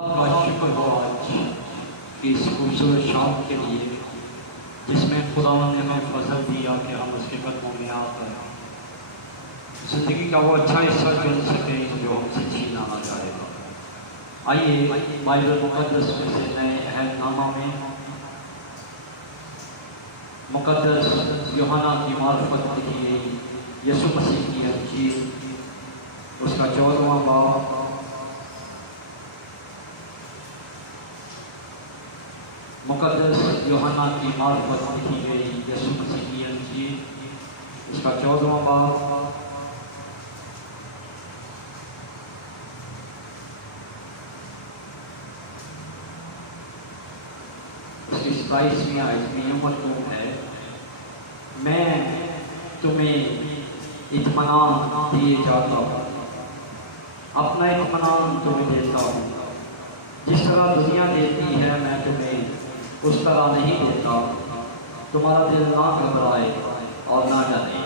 का शुक्र हो आज की इस खूबसूरत शाम के लिए जिसमें खुदा ने हमें फजल दिया कि हम उसके कदमों में आकर ज़िंदगी का वो अच्छा हिस्सा चुन सकें जो हमसे छीना ना जाएगा। आइए बाइबल मुक़द्दस में से नए अहदनामा में मुक़द्दस यूहन्ना की मार्फत लिखी गई यीशु मसीह की अंजील उसका 14वां बाब मुक़द्दस यूहन्ना की मार्फत लिखी गई यीशु मसीह की अंजील उसका 14वां बाब उसकी 27वीं आयत में मकतूब है, मैं तुम्हें इत्मीनान दिए जाता हूँ, अपना इत्मीनान तुम्हें देता हूँ। जिस तरह दुनिया देती है मैं तुम्हें उस तरह नहीं देता। तुम्हारा दिल ना घबराए और ना डरे।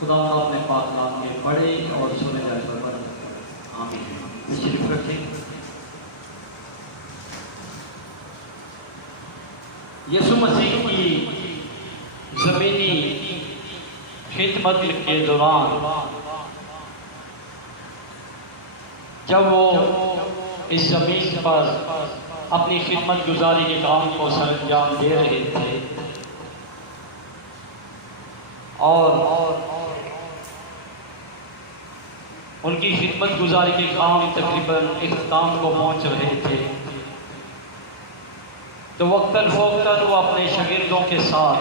खुदा अपने पाक नाम के पढ़े और सुने जाए पर आमीन। सिर्फ रखें। यीशु मसीह की ज़मीनी खिदमत के दौरान जब वो इस ज़मीन पर अपनी खिदमत गुजारी के काम को सरअंजाम दे रहे थे और उनकी खिदमत गुजारी के काम तकरीबन इख्तिताम को पहुंच रहे थे, तो वक्तन फ़ौक़्तन वो अपने शागिर्दों के साथ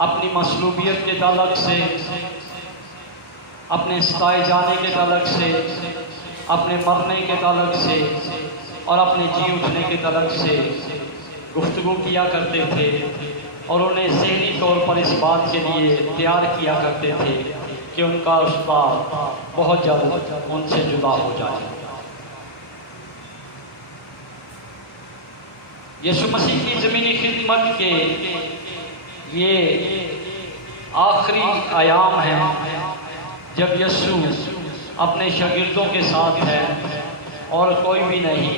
अपनी मसलूबियत के ताल्लुक़ से, अपने सताए जाने के ताल्लुक़ से, अपने मरने के ताल्लुक़ से और अपने जी उठने के ताल्लुक़ से गुफ्तगू किया करते थे और उन्हें ज़हनी तौर पर इस बात के लिए तैयार किया करते थे कि उनका उस्ताद बहुत जल्द उनसे जुदा हो जाए। यीशु मसीह की ज़मीनी खिदमत के ये आखिरी आयाम है जब यीशु अपने शागिर्दों के साथ है और कोई भी नहीं।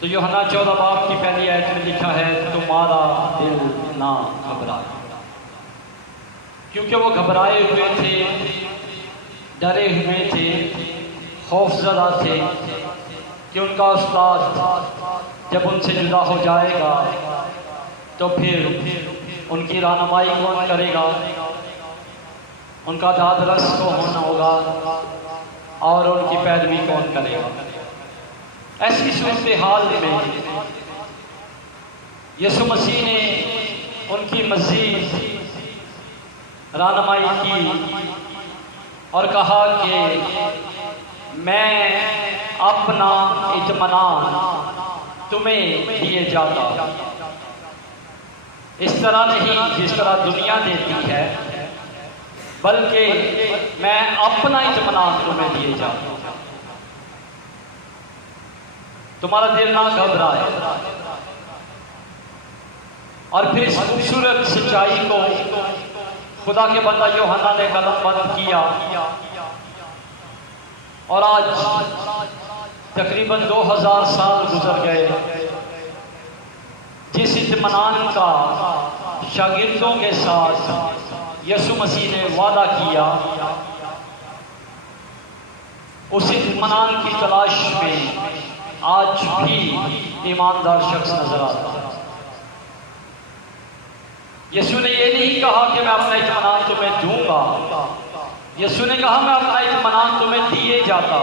तो यूहन्ना 14 बाब की पहली आयत में लिखा है, तुम्हारा दिल ना घबराए। क्योंकि वो घबराए हुए थे, डरे हुए थे, खौफज़दा थे कि उनका उस्ताद जब उनसे जुदा हो जाएगा तो फिर उनकी रहनुमाई कौन करेगा, उनका दादरस को होना होगा और उनकी पैरवी कौन करेगा। ऐसी सूरत हाल में यीशु मसीह ने उनकी मज़ीद रहनुमाई की और कहा कि मैं अपना इत्मीनान तुम्हें दिए जाता, इस तरह नहीं जिस तरह दुनिया देती है, बल्कि मैं अपना इत्मीनान तुम्हें दिए जाता। तुम्हारा दिल ना घबराए। और फिर इस खूबसूरत सच्चाई को खुदा के बंदा यूहन्ना ने कलमबंद किया और आज तकरीबन 2000 साल गुजर गए जिस इत्मीनान का शागिर्दों के साथ यीशु मसीह ने वादा किया, उस इत्मीनान की तलाश में आज भी ईमानदार शख्स नजर आता है। यीशु ने ये नहीं कहा कि मैं अपना इत्मीनान तुम्हें दूंगा, यीशु ने कहा मैं अपना इत्मीनान तुम्हें दिए जाता।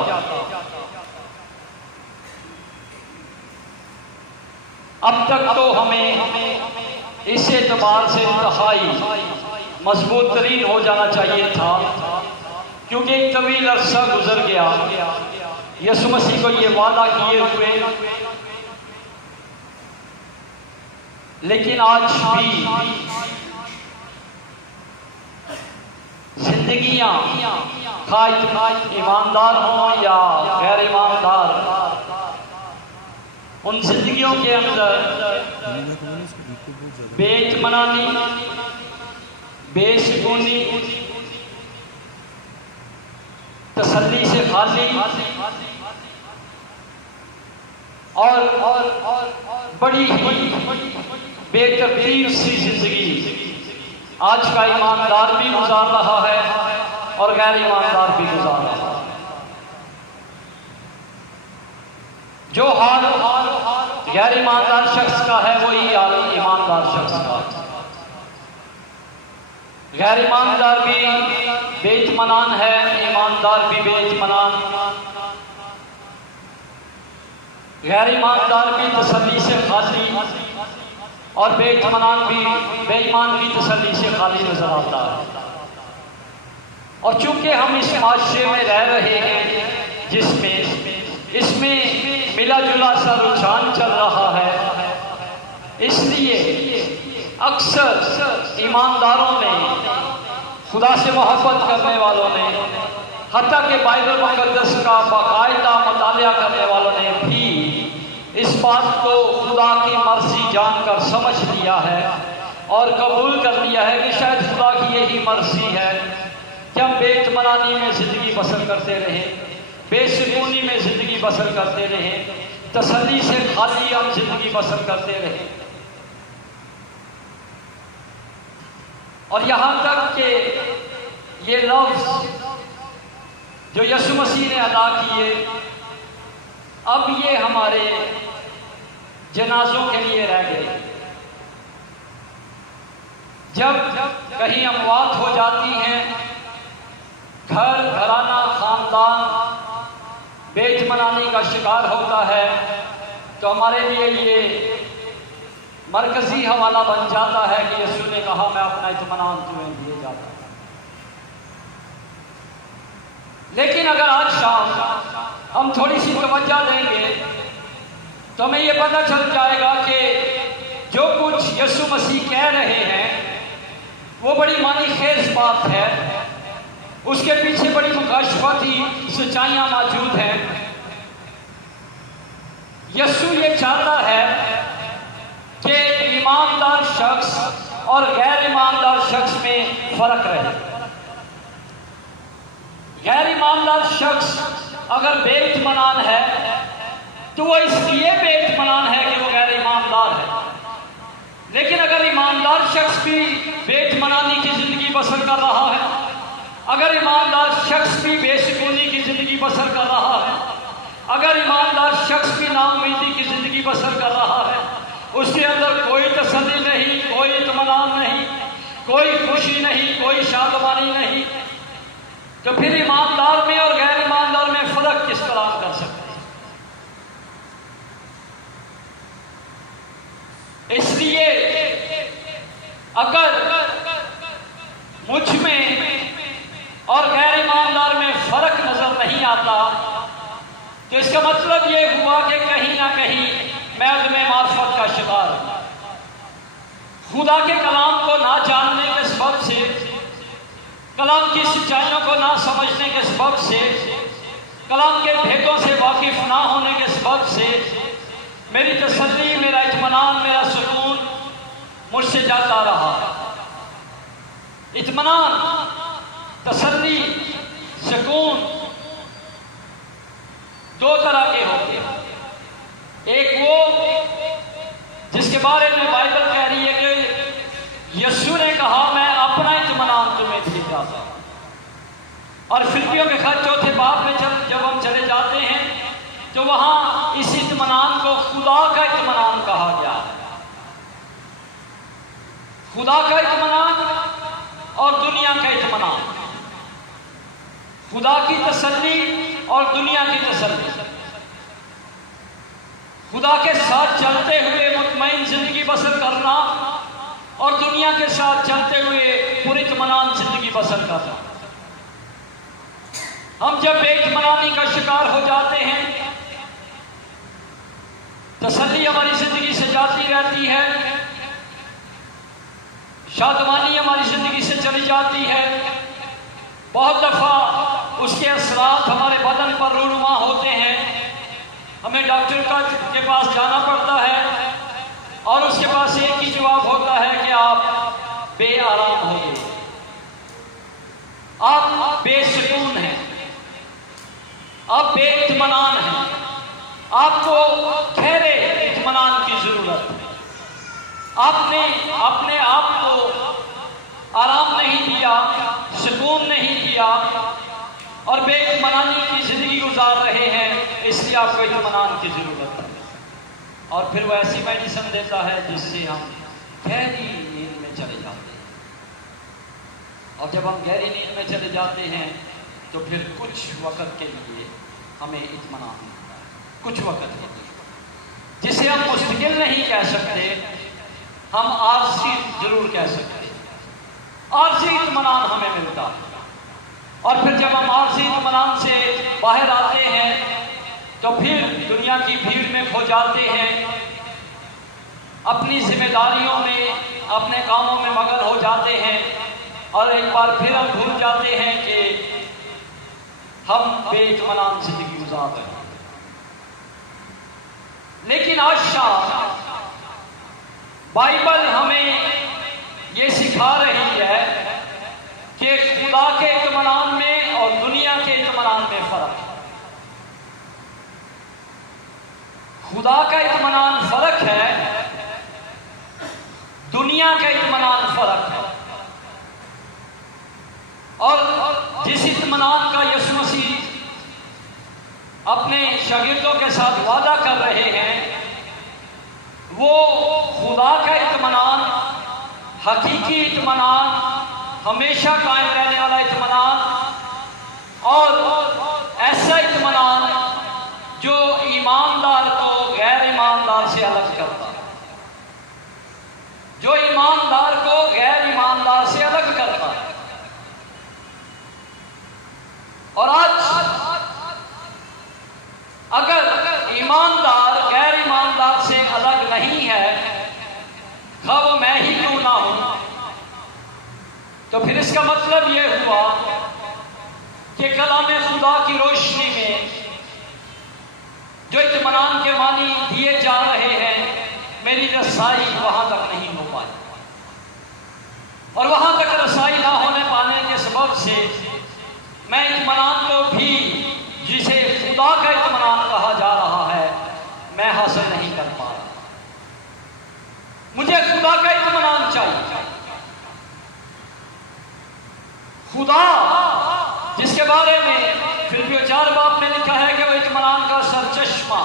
अब तक तो हमें इस एतबार से इंतहाई मजबूत तरीन हो जाना चाहिए था क्योंकि एक तवील अरसा गुजर गया यीशु मसीह को ये वादा किए हुए, लेकिन आज भी जिंदगियां खा ईमानदार हों या गैर ईमानदार, उन जिंदगियों के अंदर बेइत्मीनानी, बेसुकूनी, तसल्ली से खाली और बड़ी ही बेतरतीब सी जिंदगी आज का ईमानदार भी गुजार रहा है और गैर ईमानदार भी गुजार रहा है। जो हाल गैर ईमानदार शख्स का है वही हाल ईमानदार शख्स का है। गैर ईमानदार भी बेइत्मीनान है, ईमानदार भी बेइत्मीनान। गैर ईमानदार भी तसल्ली से खाली और बेइत्मीनान भी, बेईमान भी तसल्ली से खाली नजर आता है। और चूंकि हम इस माशरे में रह रहे हैं जिसमें इसमें मिला जुला सा रुझान चल रहा है, इसलिए अक्सर ईमानदारों ने, खुदा से मोहब्बत करने वालों ने, हत्ता के बाइबल मुक़द्दस का बाकायदा मुतालिया करने वालों ने भी इस बात को खुदा की मर्जी जानकर समझ लिया है और कबूल कर लिया है कि शायद खुदा की यही मर्जी है कि हम बेइत्मीनानी में ज़िंदगी बसर करते रहें, बेसुकूनी में ज़िंदगी बसर करते रहें, तसल्ली से खाली हम ज़िंदगी बसर करते रहें। और यहाँ तक कि ये लफ्ज़ जो यीशु मसीह ने अदा किए, अब ये हमारे जनाजों के लिए रह गए। जब कहीं अमवात हो जाती हैं, घर घराना खानदान बेइत्मीनानी का शिकार होता है, तो हमारे लिए ये मरकजी हवाला बन जाता है कि यीशु ने कहा मैं अपना इत्मीनान तुम्हें दिए जाता हूं। लेकिन अगर आज शाम हम थोड़ी सी तवज्जो देंगे तो हमें ये पता चल जाएगा कि जो कुछ यीशु मसीह कह रहे हैं वो बड़ी मानी खेज बात है, उसके पीछे बड़ी मुकाशफती सच्चाइयां मौजूद हैं। यीशु ये चाहता है कि ईमानदार शख्स और गैर ईमानदार शख्स में फर्क रहे। गैर ईमानदार शख्स अगर बेइत्मीनान है तो वो इसलिए बेइत्मीनान है कि वो गैर ईमानदार है। लेकिन अगर ईमानदार शख्स भी बेइत्मीनानी की जिंदगी बसर कर रहा है, अगर ईमानदार शख्स भी बेसुकूनी की जिंदगी बसर कर रहा है, अगर ईमानदार शख्स भी नाउम्मीदी की जिंदगी बसर कर रहा है, उसके अंदर कोई तसल्ली नहीं, कोई इत्मीनान नहीं, कोई खुशी नहीं, कोई शादमानी नहीं, तो फिर ईमानदार में और गैर ईमानदार में फर्क किस तरह कर सकते हैं? इसलिए अगर मुझ में और गैर ईमानदार में फर्क नजर नहीं आता तो इसका मतलब ये हुआ कि कहीं ना कहीं मैं अदम मार्फत का शिकार हूं। खुदा के कलाम को ना जानने के सबब से, कलाम की सच्चाइयों को ना समझने के सबब से, कलाम के भेदों से वाकिफ ना होने के सबब से मेरी तसल्ली, मेरा इत्मीनान, मेरा सुकून मुझसे जाता रहा। इत्मीनान, तसल्ली, सुकून दो तरह के होते हैं। एक वो जिसके बारे में बाइबल कह रही है कि यीशु ने कहा मैं अपना इत्मीनान तुम्हें दे जाता हूं। और फिलिपियों के खत चौथे बाब में जब हम चले जाते हैं तो वहां इस इत्मीनान को खुदा का इत्मीनान कहा गया है। खुदा का इत्मीनान और दुनिया का इत्मीनान, खुदा की तसल्ली और दुनिया की तसल्ली। खुदा के साथ चलते हुए मुतमईन जिंदगी बसर करना और दुनिया के साथ चलते हुए पुरित्मीनान जिंदगी बसर करना। हम जब बेइत्मीनानी का शिकार हो जाते हैं, तसल्ली हमारी जिंदगी से जाती रहती है, शादमानी हमारी जिंदगी से चली जाती है। बहुत दफा उसके असरात हमारे बदन पर रूनुमा होते हैं, हमें डॉक्टर के पास जाना पड़ता है और उसके पास एक ही जवाब होता है कि आप बेआराम हो गए, आप बेसुकून हैं, आप बेइत्मीनान हैं, आपको खैर आपने अपने आप को आराम नहीं दिया, सुकून नहीं दिया और बेइत्मीनानी की जिंदगी गुजार रहे हैं, इसलिए आपको इत्मीनान की जरूरत है। और फिर वो ऐसी मेडिसिन देता है जिससे हम गहरी नींद में चले जाते हैं। और जब हम गहरी नींद में चले जाते हैं तो फिर कुछ वक़्त के लिए हमें इत्मीनान मिलता है, कुछ वक़्त के लिए, जिसे हम मुस्तकिल नहीं कह सकते, हम आरजी जरूर कह सकते हैं। आरजी इत्मीनान हमें मिलता है। और फिर जब हम आरजी इत्मीनान से बाहर आते हैं तो फिर दुनिया की भीड़ में खो जाते हैं, अपनी जिम्मेदारियों में, अपने कामों में मगन हो जाते हैं और एक बार फिर हम भूल जाते हैं कि हम बेइत्मीनान जिंदगी गुजार रहे हैं। लेकिन आज शाम बाइबल हमें ये सिखा रही है कि खुदा के इत्मीनान में और दुनिया के इत्मीनान में फर्क है। खुदा का इत्मीनान फर्क है, दुनिया का इत्मीनान फर्क है। और जिस इत्मीनान का यीशु मसीह अपने शागिर्दों के साथ वादा कर रहे हैं, वो खुदा का इत्मीनान, हकीकी इत्मीनान, हमेशा कायम रहने वाला इत्मीनान, और ऐसा इत्मीनान जो ईमानदार को गैर ईमानदार से अलग करता है, जो ईमानदार को गैर ईमानदार से अलग करता है। और आज अगर ईमानदार गैर ईमानदार से अलग नहीं है, खा वो मैं ही क्यों ना हूं, तो फिर इसका मतलब यह हुआ कि कलाम खुदा की रोशनी में जो इत्मीनान के मानी दिए जा रहे हैं, मेरी रसाई वहां तक नहीं हो पाई। और वहां तक रसाई ना होने पाने के सबब से मैं इत्मीनान को भी, जिसे खुदा का इत्मीनान कहा जा रहा है, मैं हासिल नहीं कर पा रहा। मुझे खुदा का इत्मीनान चाहिए। खुदा जिसके बारे में फिलिपियों 4 बाब में लिखा है कि वो इत्मीनान का सरचश्मा,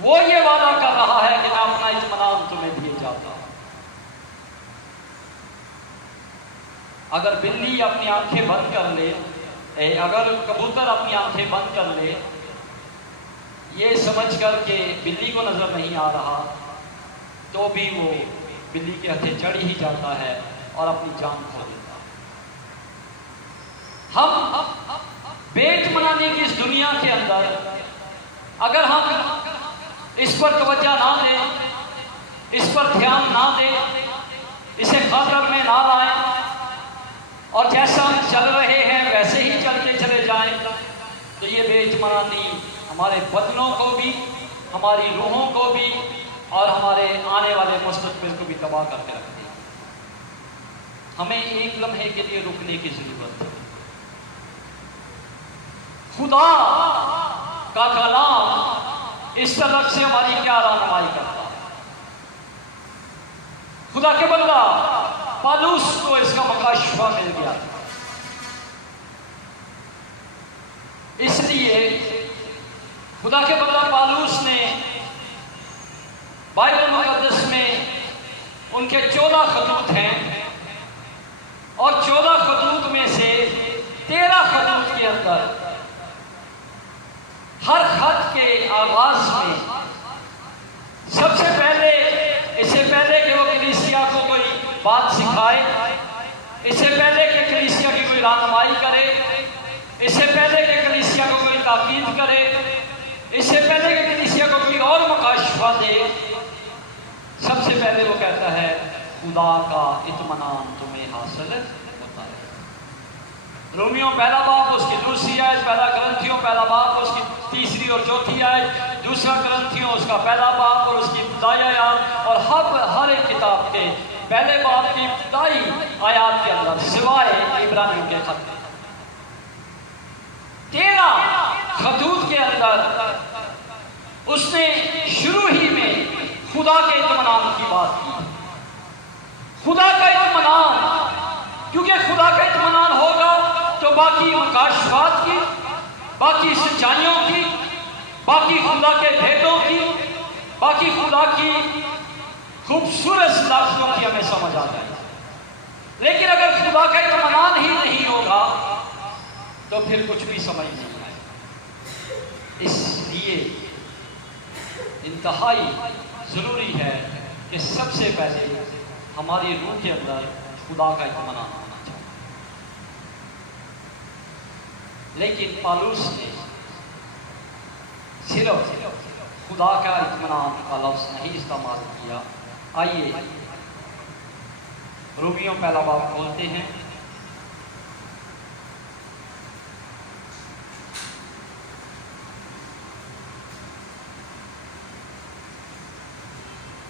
वो ये वादा कर रहा है कि मैं अपना इत्मीनान तुम्हें दिए जाता हूं। अगर बिल्ली अपनी आंखें बंद कर ले, अगर कबूतर अपनी आंखें बंद कर ले, ये समझ कर के बिल्ली को नजर नहीं आ रहा, तो भी वो बिल्ली के हथे चढ़ ही जाता है और अपनी जान खो देता है। हम बेइत्मीनानी की इस दुनिया के अंदर अगर हम इस पर तवज्जो ना दें, इस पर ध्यान ना दें, इसे खातर में ना लाएं और जैसा हम चल रहे हैं वैसे ही चलते चले जाएं, तो ये बेइत्मीनानी हमारे बदनों को भी, हमारी रूहों को भी और हमारे आने वाले मुस्तकबिल को भी तबाह करके रखती है। हमें एक लम्हे के लिए रुकने की जरूरत है। खुदा का कलाम इस तरफ से हमारी क्या रहनुमाई करता है। खुदा के बंदा पालूस को इसका मकाशफा मिल गया था, इसलिए खुदा के बंदा पालूस ने बाइबल मुक़द्दस में उनके 14 खतूत हैं और 14 खतूत में से 13 खतूत के अंदर हर खत के आगाज में सबसे पहले, इससे पहले कि वो कलीसिया को कोई बात सिखाए, इससे पहले कि कलीसिया की कोई रहनुमाई करे, इससे पहले कि कलीसिया को कोई ताकीद करे, इससे पहले कि कलीसिया को कोई और मकाशफा दे, सबसे पहले वो कहता है खुदा का इत्मीनान तुम्हें हासिल होता है। रोमियो पहला बाब उसकी दूसरी आयत, पहला ग्रंथियों पहला बाब उसकी तीसरी और चौथी आयत, दूसरा ग्रंथियों उसका पहला बाब और उसकी इब्तिदाई आयत, और हर एक किताब के पहले बाब की इब्तिदाई आयत के अंदर सिवाय इब्रानियों के खत 13 खतूत के अंदर उसने शुरू ही में खुदा के इत्मीनान की बात की। खुदा का इत्मीनान, क्योंकि खुदा का इत्मीनान होगा तो बाकी मकाशफात की, बाकी सच्चाइयों की, बाकी खुदा के भेदों की, बाकी खुदा की खूबसूरत सलाहियतों की हमें समझ आ जाए। लेकिन अगर खुदा का इत्मीनान ही नहीं होगा तो फिर कुछ भी समझ नहीं आए। इसलिए इंतहाई ज़रूरी है कि सबसे पहले हमारी रूह के अंदर खुदा का इत्मीनान होना चाहिए। लेकिन पौलुस ने सिर्फ खुदा का इत्मीनान का लफ्ज़ नहीं इस्तेमाल किया। आइए रोमियों पहला बाब खोलते हैं।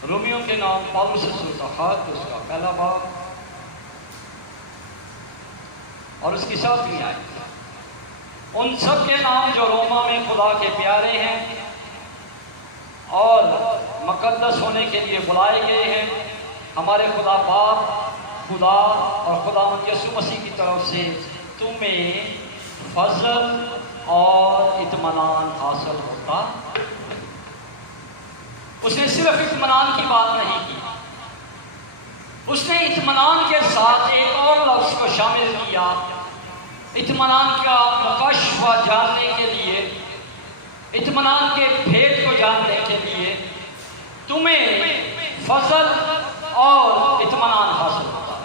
रोमियों के नाम पौलुस रसूल का खत, उसका पहला बाब और उसकी 7वीं आयत। उन सब के नाम जो रोमा में खुदा के प्यारे हैं और मुकद्दस होने के लिए बुलाए गए हैं, हमारे खुदा बाप, खुदा और खुदावंद यीशु मसीह की तरफ से तुम्हें फजल और इत्मीनान हासिल होता। उसने सिर्फ इत्मीनान की बात नहीं की, उसने इत्मीनान के साथ एक और लफ्ज़ को शामिल किया। इत्मीनान का मुकाशफा जानने के लिए, इत्मीनान के भेद को जानने के लिए तुम्हें फजल और इत्मीनान हासिल होता है।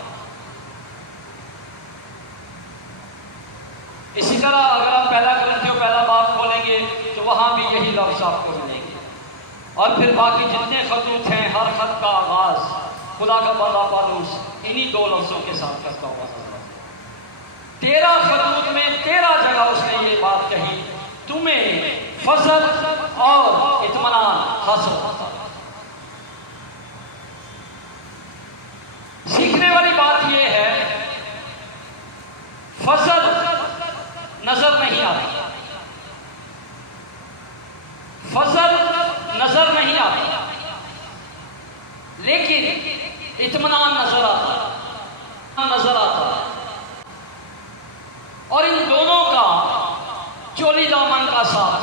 इसी तरह अगर आप पहला कुरिन्थियों पहला बाब खोलेंगे तो वहां भी यही लफ्ज़ आपको मिलेंगे। और फिर बाकी जितने खतूत हैं, हर खत का आगाज खुदा का बंदा पौलुस इन्हीं 2 लफ्ज़ों के साथ करता हुआ नजर आता है। 13 खतूत में 13 जगह उसने ये बात कही, तुम्हें फजल और इत्मीनान हासिल होता है। सीखने वाली बात यह है, फजल नजर नहीं आती, फजल नजर नहीं आता, लेकिन इत्मीनान नजर आता है। और इन दोनों का चोली दामन का साथ।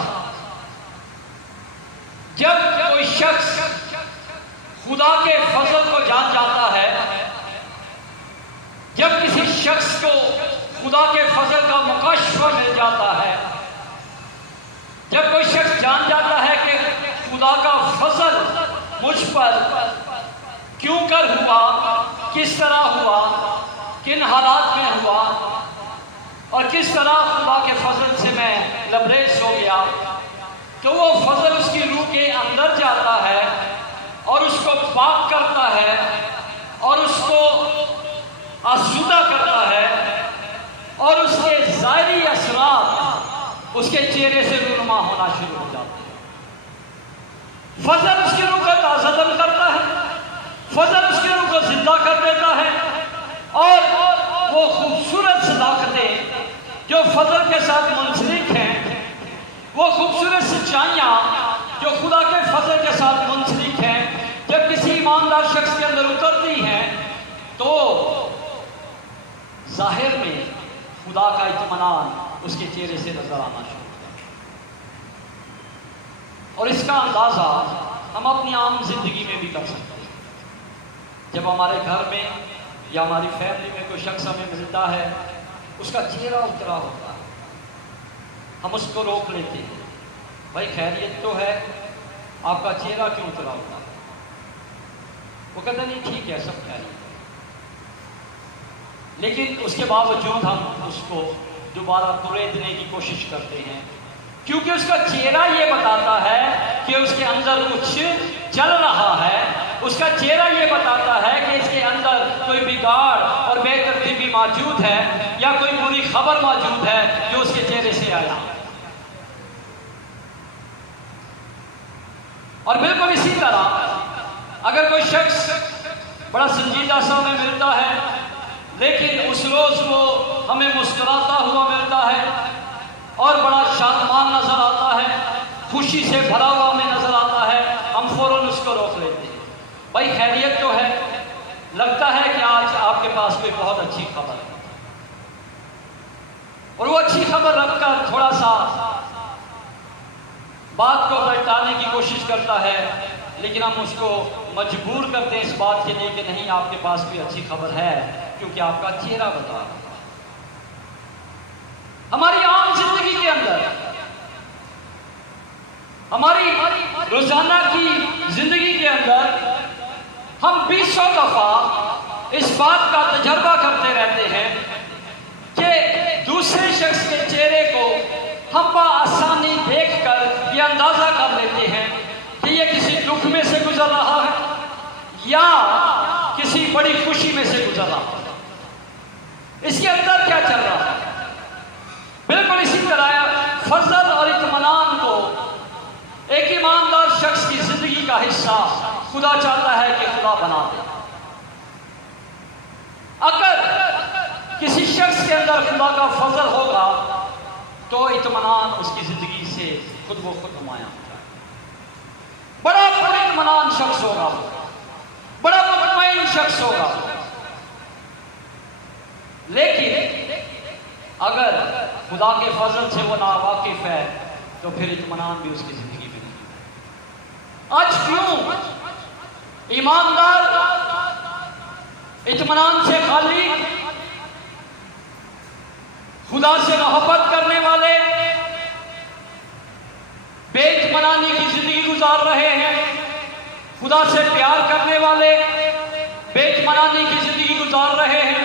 जब कोई शख्स खुदा के फजल को जान जाता है, जब किसी शख्स को खुदा के फजल का मुकाशफा मिल जाता है, जब कोई शख्स जान जाता है कि खुदा का फजल मुझ पर क्यों कर हुआ, किस तरह हुआ, किन हालात में हुआ और किस तरह खुदा के फजल से मैं लबरेज हो गया, तो वो फजल उसकी रूह के अंदर जाता है और उसको पाक करता है और उसको आसूदा करता है और उसके ज़ाहिरी असरात उसके चेहरे से रूनुमा होना शुरू हो जाते हैं। फजल उसकी रूह को ताज़ादम करता है, फजल उसकी रूह को जिंदा कर देता है और वो खूबसूरत सदाकतें जो फजल के साथ मुंसलिक हैं, वो खूबसूरत सच्चाइयाँ जो खुदा के फजल के साथ मुंसलिक हैं, जब किसी ईमानदार शख्स के अंदर उतरती हैं तो जाहिर में खुदा का इत्मीनान उसके चेहरे से नजर आना शुरू होता है। और इसका अंदाजा हम अपनी आम जिंदगी में भी कर सकते हैं। जब हमारे घर में या हमारी फैमिली में कोई शख्स हमें मिलता है, उसका चेहरा उतरा होता है, हम उसको रोक लेते हैं, भाई खैरियत तो है, आपका चेहरा क्यों उतरा होता है? वो कहता नहीं ठीक है, सब खैरियत। लेकिन उसके बावजूद हम उसको दोबारा कुरेदने की कोशिश करते हैं, क्योंकि उसका चेहरा ये बताता है कि उसके अंदर कुछ चल रहा है, उसका चेहरा ये बताता है कि इसके अंदर कोई बिगाड़ और बेतरतीबी मौजूद है या कोई बुरी खबर मौजूद है जो उसके चेहरे से आया। और बिल्कुल इसी तरह अगर कोई शख्स बड़ा संजीदा सा हमें मिलता है, लेकिन उस रोज वो हमें मुस्कुराता हुआ मिलता है और बड़ा शादमान नजर आता है, खुशी से भरा हुआ हमें नजर भाई खैरियत तो है, लगता है कि आज आपके पास कोई बहुत अच्छी खबर है और वो अच्छी खबर रखकर थोड़ा सा बात को पलटाने की कोशिश करता है, लेकिन हम उसको मजबूर करते हैं इस बात के लिए कि नहीं, आपके पास कोई अच्छी खबर है, क्योंकि आपका चेहरा बता रहा है। हमारी आम जिंदगी के अंदर, हमारी रोजाना की जिंदगी के अंदर हम 20 दफा इस बात का तजर्बा करते रहते हैं कि दूसरे शख्स के चेहरे को हम आसानी देखकर यह अंदाजा कर लेते हैं कि यह किसी दुख में से गुजर रहा है या किसी बड़ी खुशी में से गुजर रहा है। इसके अंदर क्या चल रहा है? बिल्कुल इसी तरह फजल और इत्मीनान को एक ईमानदार शख्स की जिंदगी का हिस्सा खुदा चाहता है कि खुदा बना दे। अगर किसी शख्स के अंदर खुदा का फजल होगा तो इत्मीनान उसकी जिंदगी से खुद ब खुद नुमाया हो जाए। बड़ा इत्मीनान शख्स होगा, बड़ा मुतमईन शख्स होगा। लेकिन अगर खुदा के फजल से वो नावाकिफ है तो फिर इत्मीनान भी उसकी जिंदगी में नहीं। आज क्यों ईमानदार इत्मीनान से खाली, खुदा से मोहब्बत करने वाले बेइत्मीनानी की जिंदगी गुजार रहे हैं, खुदा से प्यार करने वाले बेइत्मीनानी की जिंदगी गुजार रहे हैं,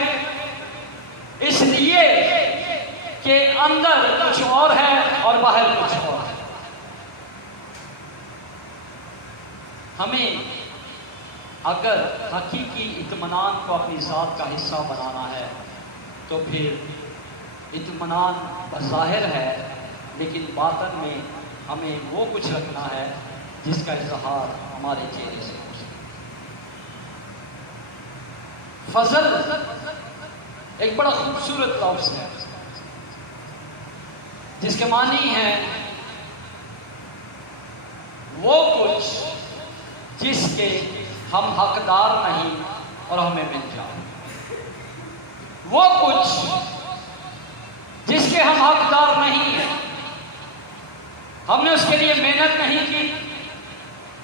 इसलिए कि अंदर कुछ और है और बाहर कुछ और है। हमें अगर हकीकी इत्मीनान को अपनी ज़ात का हिस्सा बनाना है तो फिर इत्मीनान बज़ाहिर है, लेकिन बातन में हमें वो कुछ रखना है जिसका इजहार हमारे चेहरे से हो सके। फजल एक बड़ा खूबसूरत लफ्ज़ है जिसके मानी है वो कुछ जिसके हम हकदार नहीं और हमें मिल जाए, वो कुछ जिसके हम हकदार नहीं हैं, हमने उसके लिए मेहनत नहीं की,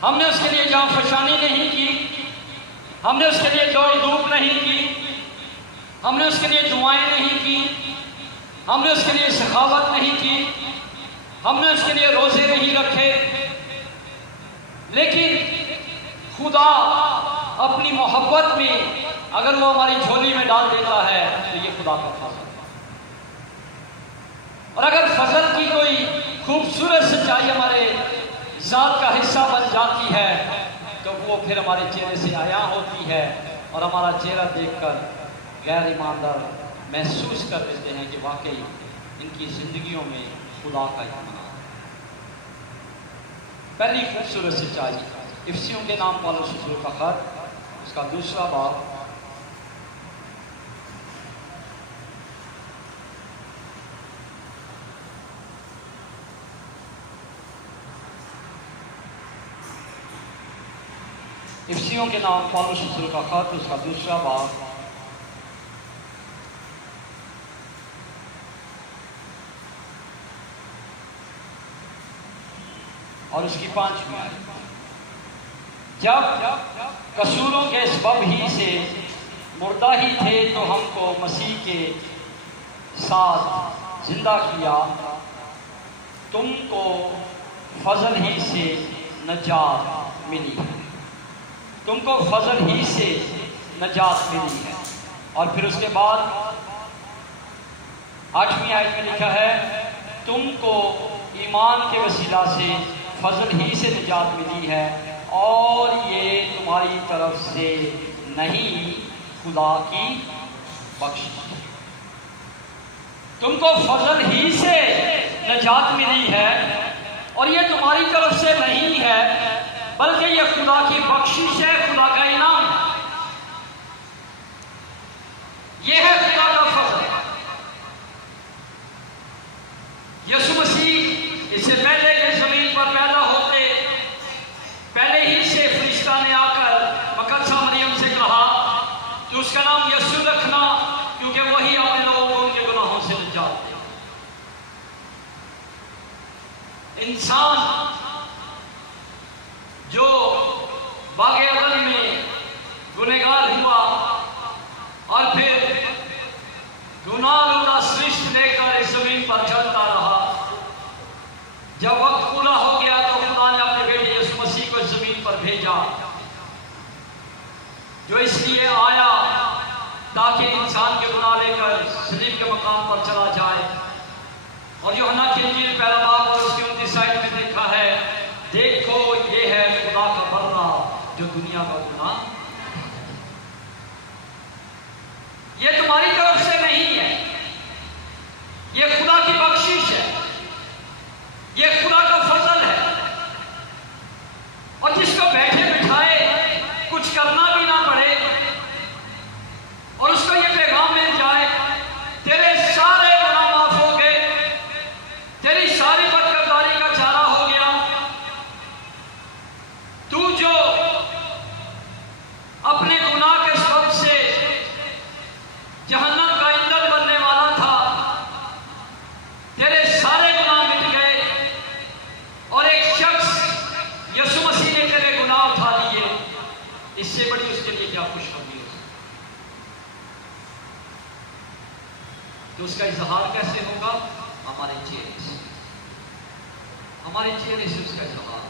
हमने उसके लिए जांफशानी नहीं की, हमने उसके लिए दौड़ धूप नहीं की, हमने उसके लिए दुआएं नहीं की, हमने उसके लिए सखावत नहीं की, हमने उसके लिए रोजे नहीं रखे, लेकिन खुदा अपनी मोहब्बत में अगर वो हमारी झोली में डाल देता है तो ये खुदा का फजल है। और अगर फजल की कोई खूबसूरत सच्चाई हमारे ज़ात का हिस्सा बन जाती है तो वो फिर हमारे चेहरे से आया होती है और हमारा चेहरा देखकर गैर ईमानदार महसूस कर लेते हैं कि वाकई इनकी ज़िंदगियों में खुदा का इत्मीनान है। पहली खूबसूरत सच्चाई इफ्सियों के नाम पौलुस रसूल का खत, उसका 2 बाब, इफ्सियों के नाम पौलुस रसूल का खत, उसका 2 बाब, और उसकी 5वीं आयत। जब कसूरों के सबब ही से मुर्दा ही थे तो हमको मसीह के साथ जिंदा किया, तुमको फजल ही से नजात मिली है, तुमको फजल ही से नजात मिली है। और फिर उसके बाद 8वीं आयत में लिखा है, तुमको ईमान के वसीला से फजल ही से निजात मिली है और ये तुम्हारी तरफ से नहीं, खुदा की बख्शिश है। तुमको फजल ही से निजात मिली है और ये तुम्हारी तरफ से नहीं है, बल्कि ये खुदा की बख्शिश है, खुदा का इनाम है। ये है खुदा का फजल। यीशु मसीह इससे पहले कि जमीन पर पैदा होते पहले ही से फरिश्ता ने आकर इंसान जो बागे अदन में गुनहगार हुआ और फिर गुनाह सृष्टि लेकर इस जमीन पर चलता रहा। जब वक्त पूरा हो गया तो खुदा ने अपने बेटे यीशु मसीह को इस जमीन पर भेजा, जो इसलिए आया ताकि इंसान के गुनाह लेकर सलीब के मकाम पर चला जाए। और यूहन्ना की इंजील पहला बाब और उसकी 29 आयत में देखा है, देखो ये है खुदा का बदला जो दुनिया का गुनाह, ये तुम्हारी तरफ से नहीं है, ये खुदा की बख्शिश है, ये खुदा का फजल है। और जिसको बैठे बिठाए कुछ करना भी ना पड़े और उसको ये पैगाम मिल जाए, तेरे सारे गुनाह माफ हो गए, तेरी सारी बदकिरदारी का चारा हो गया, तू जो अपने गुनाह के सबब से जहन्नम का ईंधन बनने वाला था, तेरे सारे गुनाह मिट गए और एक शख्स यीशु मसीह ने तेरे गुनाह उठा लिए। इससे बड़ी उसके लिए क्या खुशखबरी हो। तो उसका इजहार कैसे होगा? हमारे चेहरे से, हमारे चेहरे से उसका इजहार।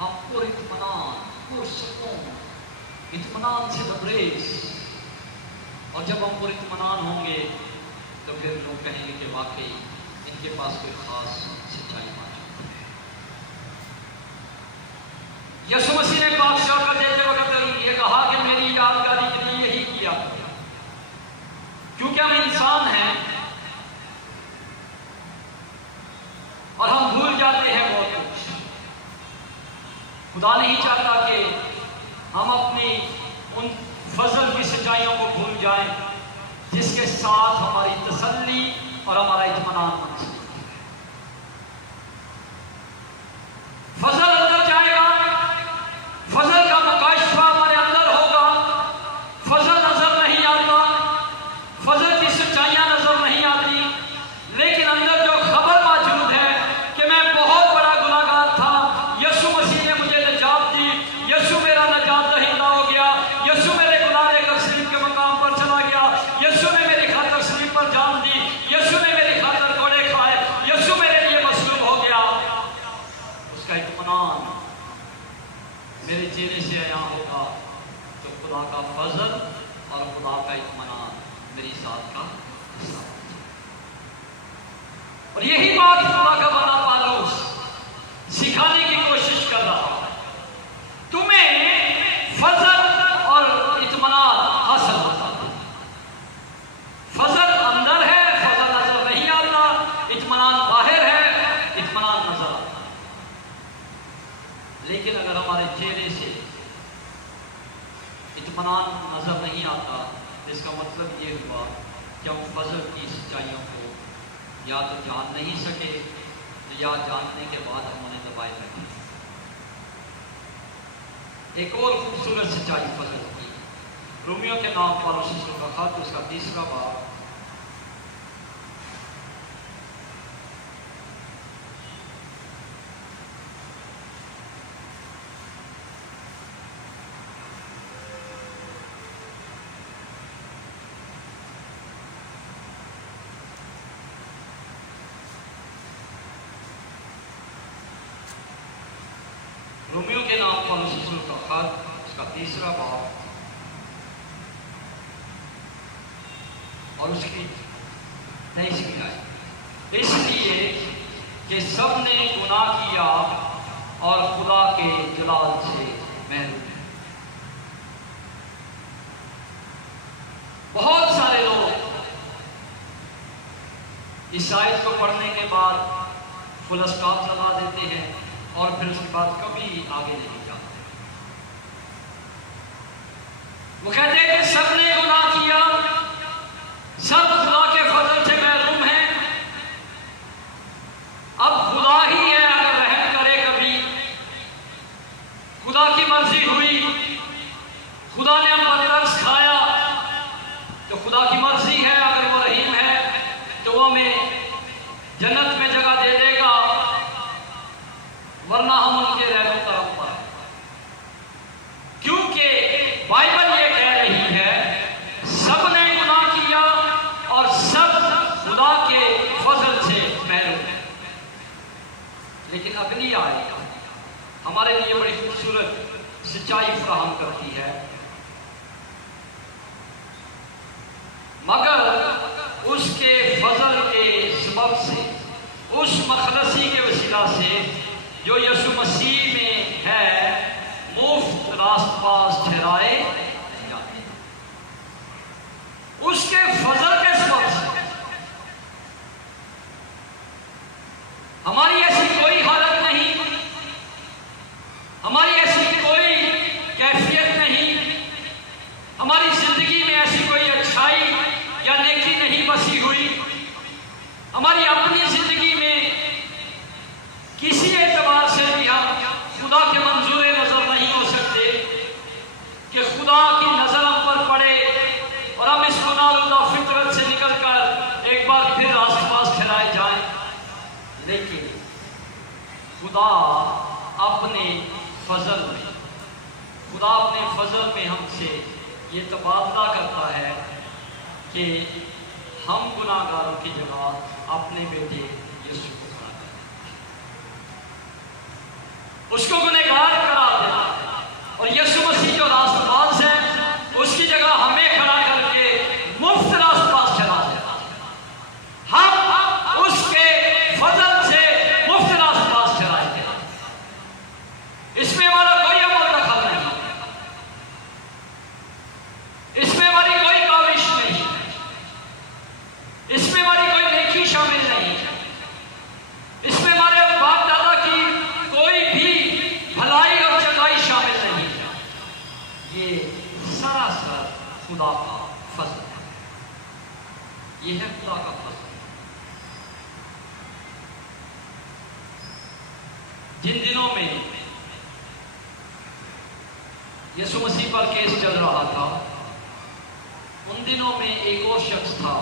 हम पूरे इत्मीनान, पूरे सुकून, इत्मीनान से लबरेज, और जब हम पूरे इत्मीनान होंगे तो फिर लोग कहेंगे कि वाकई इनके पास कोई खास सच्चाई मौजूद है। यीशु मसीह ने बादशाह का देते वक्त ये कहा कि मेरी यादगारी के लिए यही किया, क्योंकि हम इंसान हैं और हम भूल जाते हैं बहुत कुछ। खुदा नहीं चाहता कि हम अपनी उन फजल की सच्चाइयों को भूल जाएं जिसके साथ हमारी तसल्ली और हमारा इत्मीनान मंसूब है। फजल अंदर जाएगा, फजल का मुकाशफा हमारे अंदर होगा। फजल नजर नहीं आता, फजल की सच्चाइयां नजर नहीं आती, लेकिन अंदर जो खबर मौजूद है कि मैं बहुत बड़ा गुनाहगार था, यीशु मसीह ने मुझे निजात दी, यीशु मेरा निजात दहिंदा हो गया, यीशु मेरे गुनाह लेकर सलीब के मकाम पर चला गया, यीशु ने मेरी खातिर सलीब पर जान दी, यीशु ने मेरी खातिर कोड़े खाए, यीशु मेरे लिए मसलूब हो गया। उसका इत्मीनान मेरे चेहरे से आया होगा तो खुदा का फजल और खुदा का इत्मीनान मेरी साथ का हिस्सा। और यही बात खुदा का बना पालूस सिखाने की कोशिश कर रहा है। तुम्हें फजल और इत्मीनान हासिल होता है। फजल अंदर है, फजल नजर नहीं आता, इत्मीनान बाहर है, इत्मीनान नजर आता। लेकिन अगर हमारे चेहरे से इत्मीनान नजर नहीं आता तो इसका मतलब ये हुआ कि हम फजल की सच्चाइयों को या तो जान नहीं सके या जानने के बाद हम उन्हें दबाए रखें। एक और खूबसूरत सच्चाई फजल की, रोमियो के नाम पर का खत उसका 3रा बाब रोमियो के नाम पर का खत उसका 3रा बाब और उसकी 23वीं आयत, इसलिए कि सब ने गुनाह किया और खुदा के जलाल से महरूम है। बहुत सारे लोग इस आयत को पढ़ने के बाद फुल स्टॉप लगा देते हैं और फिर उसके बाद कभी आगे नहीं जाते। वो कहते हैं कि सब ने गुनाह किया, सब खुदा के फजल से महरूम हैं। अब खुदा ही है अगर रहम करे, कभी खुदा की मर्जी हुई, खुदा ने हम पर तरस खाया तो खुदा की मर्जी है, अगर वो रहीम है तो वो हमें जन्नत में जगह दे देगा। वरना हम उनके रहमो करम पर हैं। क्योंकि बाइबल ये कह रही है सबने गुनाह किया और सब खुदा के फजल से महरूम हैं। लेकिन अगली आयत हमारे लिए बड़ी खूबसूरत सच्चाई फराहम करती है। मगर उसके फजल के सबब से, उस मखलसी के वसीला से जो यीशु मसीह में है, मुफ्त रास्तबाज ठहराए जाते हैं। उसके फजल के सबब से हमारी ऐसी कोई हालत नहीं, हमारी ऐसी कोई कैफियत नहीं, हमारी जिंदगी में ऐसी कोई अच्छाई या नेकी नहीं बसी हुई, हमारी अपनी जिंदगी में किसी एतबार से भी हम खुदा के मंजूर नजर नहीं हो सकते कि खुदा की नजर हम पर पड़े और हम इस गुनाह फितरत से निकलकर एक बार फिर रास्तबाज ठहराए जाएं। लेकिन खुदा अपने फजल में हमसे ये तबादला करता है कि हम गुनाहगारों की जगह अपने बेटे यीशु को खड़ा कर दें, उसको गुनहगार करार देना है। और यीशु मसीह जो रास्तबाज है उसकी जगह हमें खड़ा करके मुफ्त रास्तबाज ठहरा देना। हम उसके फजल से मुफ्त रास्तबाज ठहराएंगे। इसमें हमारा कोई अमल दखल नहीं, इसमें हमारी कोई काविश नहीं, इसमें हमारी कोई नेकी शामिल नहीं, इसमें हमारे बाप दादा की कोई भी भलाई और चंगाई शामिल नहीं है। ये सरासर खुदा का फजल है, ये है खुदा का फजल। जिन दिनों में यीशु मसीह पर केस चल रहा था, उन दिनों में एक और शख्स था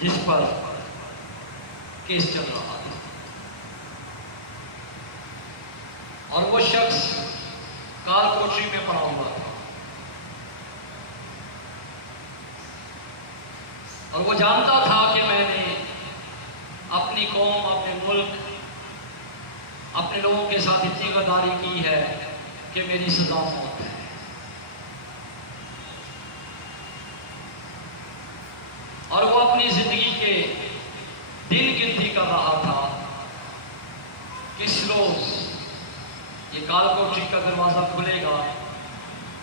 जिस पर केस चल रहा था, और वो शख्स काल कोठरी में पड़ा हुआ था। और वो जानता था कि मैंने अपनी कौम, अपने मुल्क, अपने लोगों के साथ इतनी गद्दारी की है कि मेरी सजा मौत है। और वो अपनी जिंदगी के दिन गिनती कर रहा था, किस रोज ये काल कोठरी का दरवाजा खुलेगा,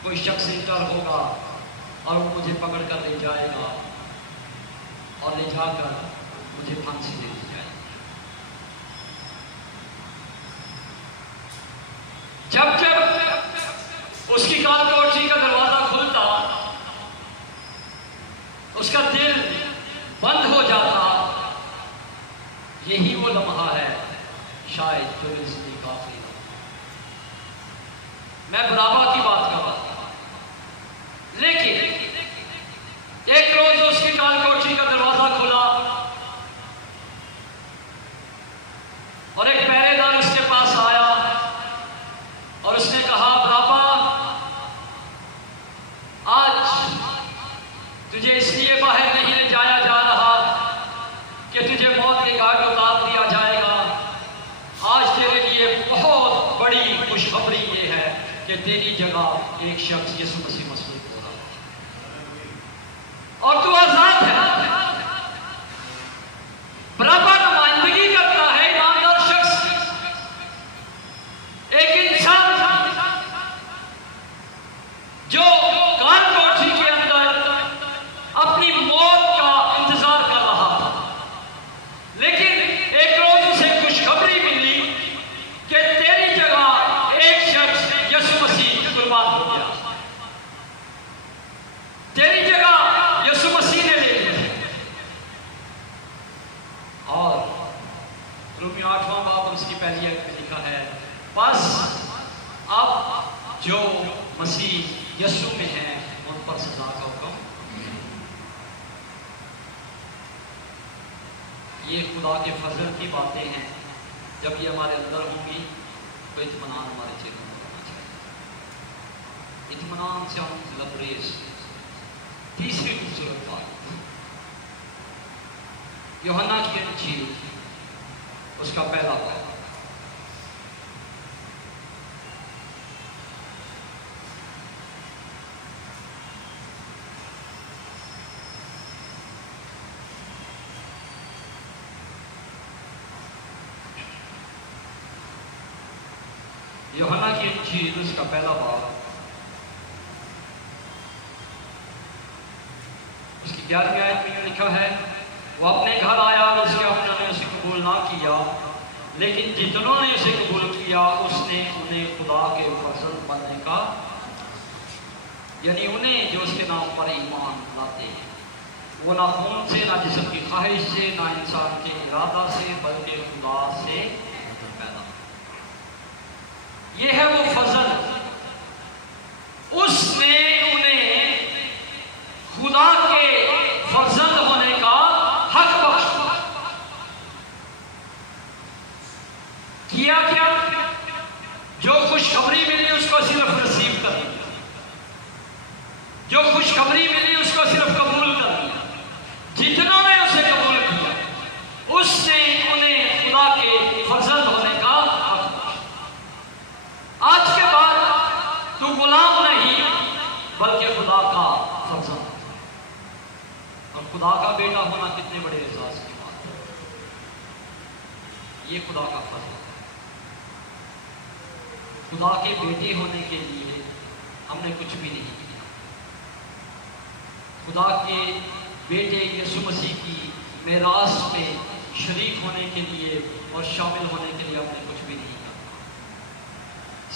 कोई शख्स इंटर होगा और वो मुझे पकड़ कर ले जाएगा और ले जाकर मुझे फांसी दे दी जाएगी। जब जब उसकी काल कोठरी का दरवाजा खुलता, उसका दिल बंद हो जाता। यही वो लम्हा है शायद जो मेरी जिंदगी का आखिरी लम्हा। मैं बराबर की बात कर रहा था, लेकिन एक रोज उसकी काल कोठरी का दरवाजा खुला और एक पहरेदार उसके पास आया और उसने कहा, बाबा आज तुझे इसलिए बाहर नहीं ले जाया जा रहा कि तुझे मौत के घाट उतार दिया जाएगा। आज तेरे लिए बहुत बड़ी खुशखबरी ये है कि तेरी जगह एक शख्स यीशु मसीह मसलूब हो रहा है और तू आजाद है। बराबर नुमाइंदगी करता है ईमानदार शख्स की। एक इंसान जो काल कोठरी के अंदर अपनी मौत का इंतजार कर रहा था, लेकिन एक रोज उसे खुशखबरी मिली कि तेरी जगह एक शख्स यीशु मसीह कुर्बान हो गया, तेरी जगह यीशु मसीह ने ले ली। और रोमियो 8वां बाब उसकी पहली आयत में लिखा है, बस अब जो मसीह यीशु में है उन पर सजा का हुक्म। ये खुदा के फजल की बातें हैं। जब ये हमारे अंदर होंगी तो इत्मीनान हमारे चेहरों में होना चाहिए। इत्मीनान से हम लबरेज। तीसरी खूबसूरत बात, यूहन्ना की इंजील उसका पहला बाब। यूहन्ना की इंजील उसका पहला बाब, उसकी 11वीं आयत में लिखा है, वो अपने घर आया और उसके अपनों ने उसे कबूल ना किया, लेकिन जितनों ने उसे कबूल किया उसने उन्हें खुदा के फजल बनने का, यानी उन्हें जो उसके नाम पर ईमान लाते हैं, वो ना खून से, ना जिस्म की ख्वाहिश से, ना इंसान के इरादा से, बल्कि खुदा से पैदा। ये है वो फजल, उसने उन्हें खुदा के फजल होने का हक बख्शा। किया क्या? जो खुशखबरी मिली उसको सिर्फ रिसीव कर लिया, जो खुशखबरी मिली उसको सिर्फ कबूल कर लिया। जितनों ने उसे कबूल किया उसने उन्हें खुदा के फजल होने का हक बख्शा। आज के बाद तू गुलाम नहीं बल्कि खुदा का फजल, और खुदा का बेटा होना कितने बड़े एहसास की बात है। ये खुदा का फजल है। खुदा के बेटे होने के लिए हमने कुछ भी नहीं किया। खुदा के बेटे यीशु मसीह की मेरास में शरीक होने के लिए और शामिल होने के लिए हमने कुछ भी नहीं किया,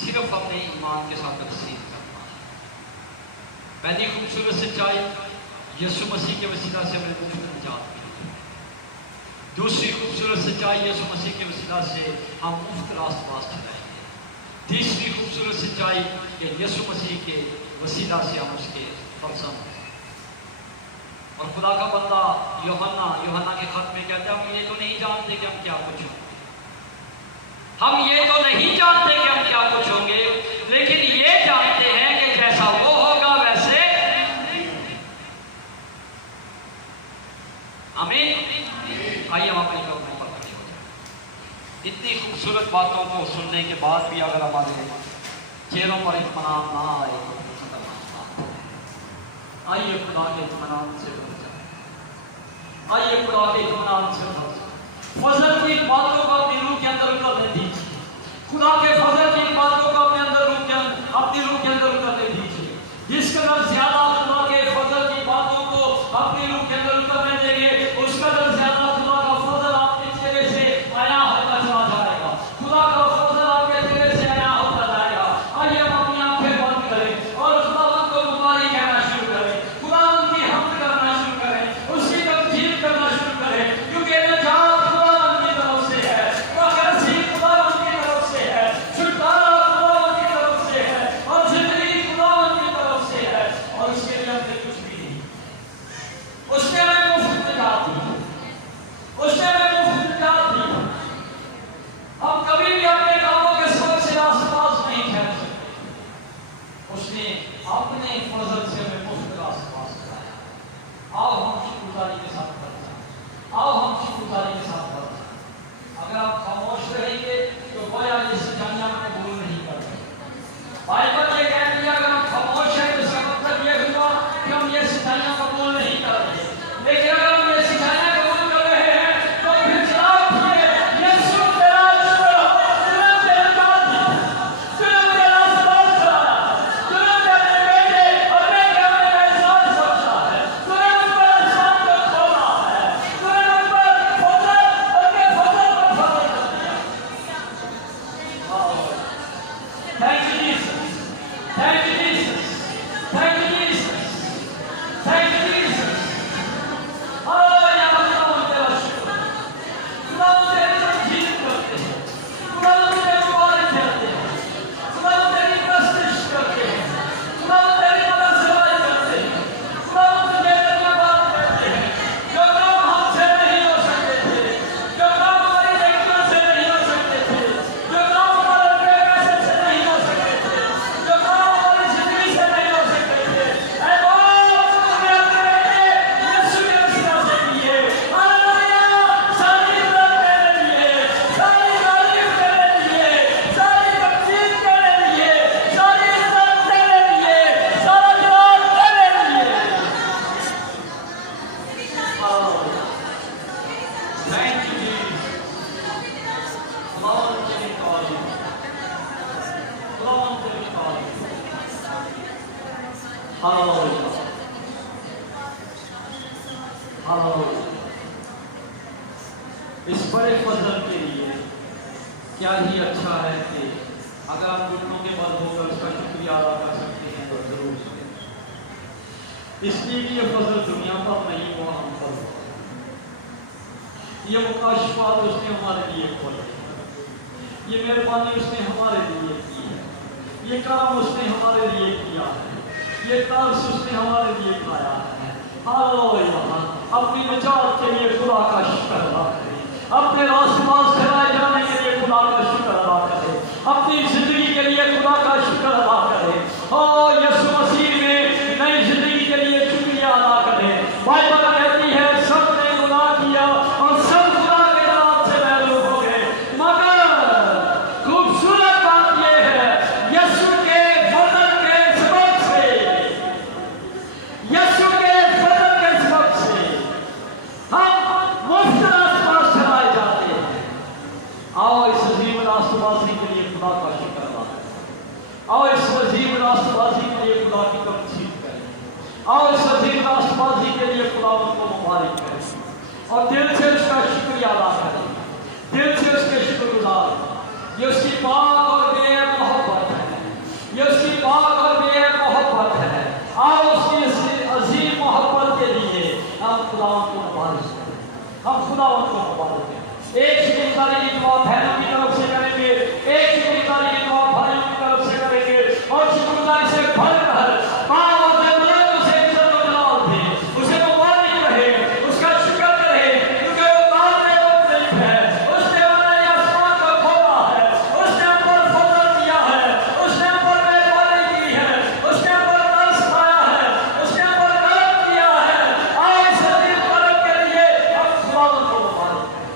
सिर्फ अपने ईमान के साथ तस्लीम करना है। पहली खूबसूरत सच्चाई, यीशु मसीह के वसीला से हमें मुफ्त निजात मिली। दूसरी खूबसूरत सच्चाई, यीशु मसीह के वसीला से हम मुफ्त रास्तबाज़ ठहराएंगे। तीसरी खूबसूरत सच्चाई कि यीशु मसीह के वसीला से हम उसके फर्जंद हैं। और खुदा का बंदा यूहन्ना के खत में कहता है, हम ये तो नहीं जानते कि हम क्या कुछ होंगे, हम ये तो नहीं जानते कि हम क्या कुछ होंगे, लेकिन ये जानते हैं कि जैसा वो होगा वैसे। आमीन। आइए हम अपनी कदमों पर खड़े हो जाए। इतनी खूबसूरत बातों को सुनने के बाद भी अगर हमारे चेहरों पर इत्मीनान ना आए तो खतरनाक बात है। आइए खुदा के इत्मीनान से भर जाए, आइए खुदा के इत्मीनान से भर जाए। फजल की बातों को अपनी रूह के अंदर उतरने दीजिए, खुदा के फजल की बातों को अपने अंदर अपनी रूह के अंदर उतरने दीजिए। जिस कदर ज्यादा खुदा के फजल की बातों को अपनी रूह के अंदर उतरने देंगे, उस कदर ज्यादा खुदा का फजल आपके चेहरे से आया होता चला जाएगा, खुदा का फजल आपके चेहरे से आया होता जाएगा। आइए हम अपनी आंखें बंद करें और खुदावंद को मुबारक कहना शुरू करें, खुदावंद की हम्द करना शुरू करें, उसकी तमजीद करना शुरू करें, क्योंकि निजात खुदावंद की तरफ से है, वाकई खुदावंद की तरफ से है, छुटकारा खुदावंद की तरफ से है, और जिंदगी खुदावंद की तरफ से है। और उसके लिए हमने कुछ भी नहीं, उसने हमें मुफ्त निजात दी, उसने हमें मुफ्त निजात दी। हम कभी भी अपने कामों के सबक से रास्तबाज नहीं ठहर सकते। उसने अपने फजल से हमें मुफ्त रास्तबाज कराया। आओ हम शुक्रगुजारी के साथ बढ़ते हैं, आओ हम शुक्रगुजारी के साथ बढ़ते हैं। अगर आप खामोश रहेंगे तो गोया ये सच्चाइयां हमें भूल नहीं कर रहे। बाइबल ये कहती है अगर हम खामोश हैं तो इसका मतलब ये हुआ कि हम ये सच्चाइयां कबूल नहीं कर रहे। लेकिन अगर हम ये सच्चाइयां कबूल कर रहे हैं तो फिर जवाब दिए, यीशु तेरा शुक्र, तूने तेरे नाम दी, तूने मुझे रास्तबाज कराया, तूने अपने बेटे अपने हालेलुया, हालेलुया। इस बड़े फजल के लिए क्या ही अच्छा है कि अगर आप घुटनों के बल होकर उसका शुक्रिया अदा कर सकते हैं तो जरूर करें। इसलिए कि ये फजल दुनिया पर नहीं हुआ, हम पर हुआ। ये मुकाशफात उसने हमारे लिए खोले, ये मेहरबानी उसने हमारे लिए की है, ये काम उसने हमारे लिए किया है, ये तर्स उसने हमारे लिए खाया है। हालेलुया। अपनी निजात के लिए खुदा का शुक्र अदा करें, अपने रास्ते चलाए जाने के लिए खुदा का शुक्र अदा करें, अपनी जिंदगी के लिए खुदा का शुक्र अदा करें और यीशु मसीह में नई जिंदगी के लिए शुक्रिया अदा करें। बाइबल कहती है सब ने गुनाह किया और सब खुदा के नाम से महरूम हो गए, मगर खूबसूरत बात यह है यीशु के फजल के सबब से, यीशु के फजल के सबब से हम मुफ्त रास्ते चलाए जाते हैं। आओ इस अजीम रास्तबाजी के लिए खुदा का शुक्र अदा करें, आओ इस अजीम रास्तबाजी के लिए खुदा की तमजीद करें, आओ इस अजीम रास्तबाजी के लिए खुदा को मुबारक करें और दिल से उसका शुक्रिया अदा करें, दिल से उसके शुक्रगुजार। ये उसकी पाक और बेहद मोहब्बत है, ये उसकी पाक और बेहद मोहब्बत है। आओ उसकी इस अजीम मोहब्बत के लिए हम खुदा को मुबारक करें, हम खुदा को मुबारक करें। एक शुक्रगुजारी की दुआ बहनों की तरफ से करेंगे, एक शुक्रगुजारी की दुआ भाइयों की तरफ से करेंगे और शुक्रगुजारी से भरकर पाँव और जमीन उसे इज्जत और जलाल दे, उसे मुबारक रहे, उसका शुक्र करे क्योंकि वो काबिल मुतलिफ है, उसने हमारे आसमान को खोला है, उसने हम पर फजल किया है, उसने हम पर मेहरबानी की है, उसने हम पर तरस खाया है, उसने हम पर करम किया है। आओ इस अजीम करम के लिए हम खुदा को मुबारक करें।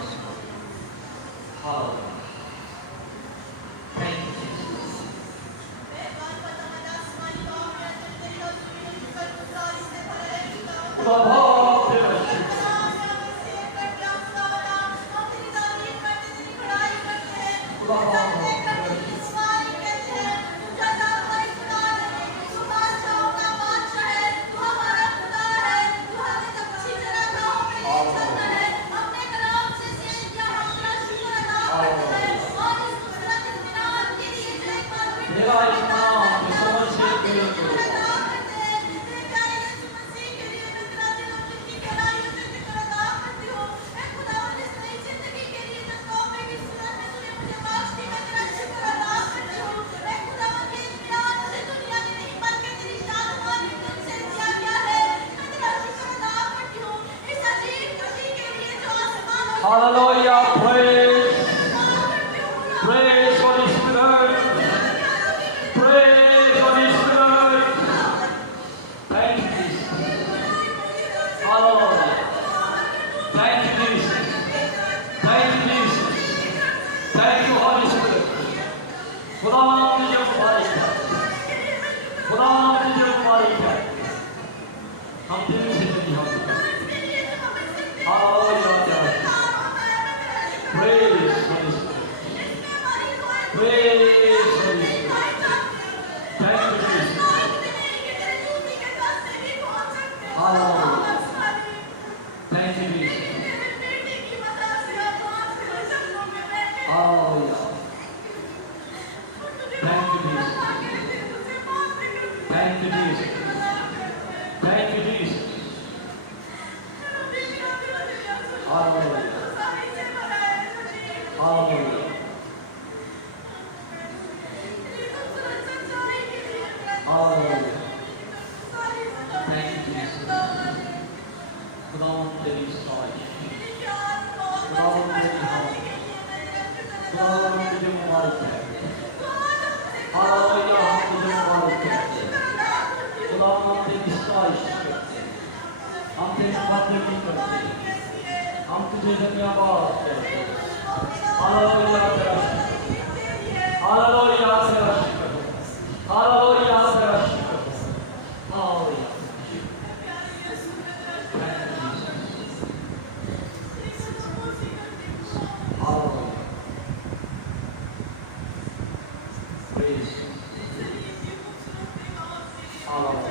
Hallelujah, praise, praise Holy Spirit, praise Holy Spirit. Thank you, Jesus. Hallelujah. Thank you, Jesus. Thank you, Jesus. Thank you, Holy Spirit. खुदावंद तुझे मुबारक है, खुदावंद तुझे मुबारक है। हम दिल से तेरी हम hallelujah. Praise Holy Spirit. Praise Holy Spirit. Thank you, Jesus. Hallelujah. Thank you, Jesus. Hallelujah. Thank you, Jesus. Thank you, Jesus. Thank you, Jesus. Hallelujah. Hallelujah. Hallelujah. Thank you, Jesus. खुदावंद तेरी साइश, खुदावंद तेरी हम, खुदावंद तुझे मुबारक है। हालेलुया, हम तुझे मुबारक करते हैं। खुदावंद तेरी साइश करते हैं, हम तेरी बंदगी करते हैं, हम तुझे धन्यवाद करते हैं। हालेलुया तेरा शुक्र, हालेलुया तेरा शुक्र, हालेलुया तेरा शुक्र, हालेलुया। Hallelujah. Praise. Hallelujah.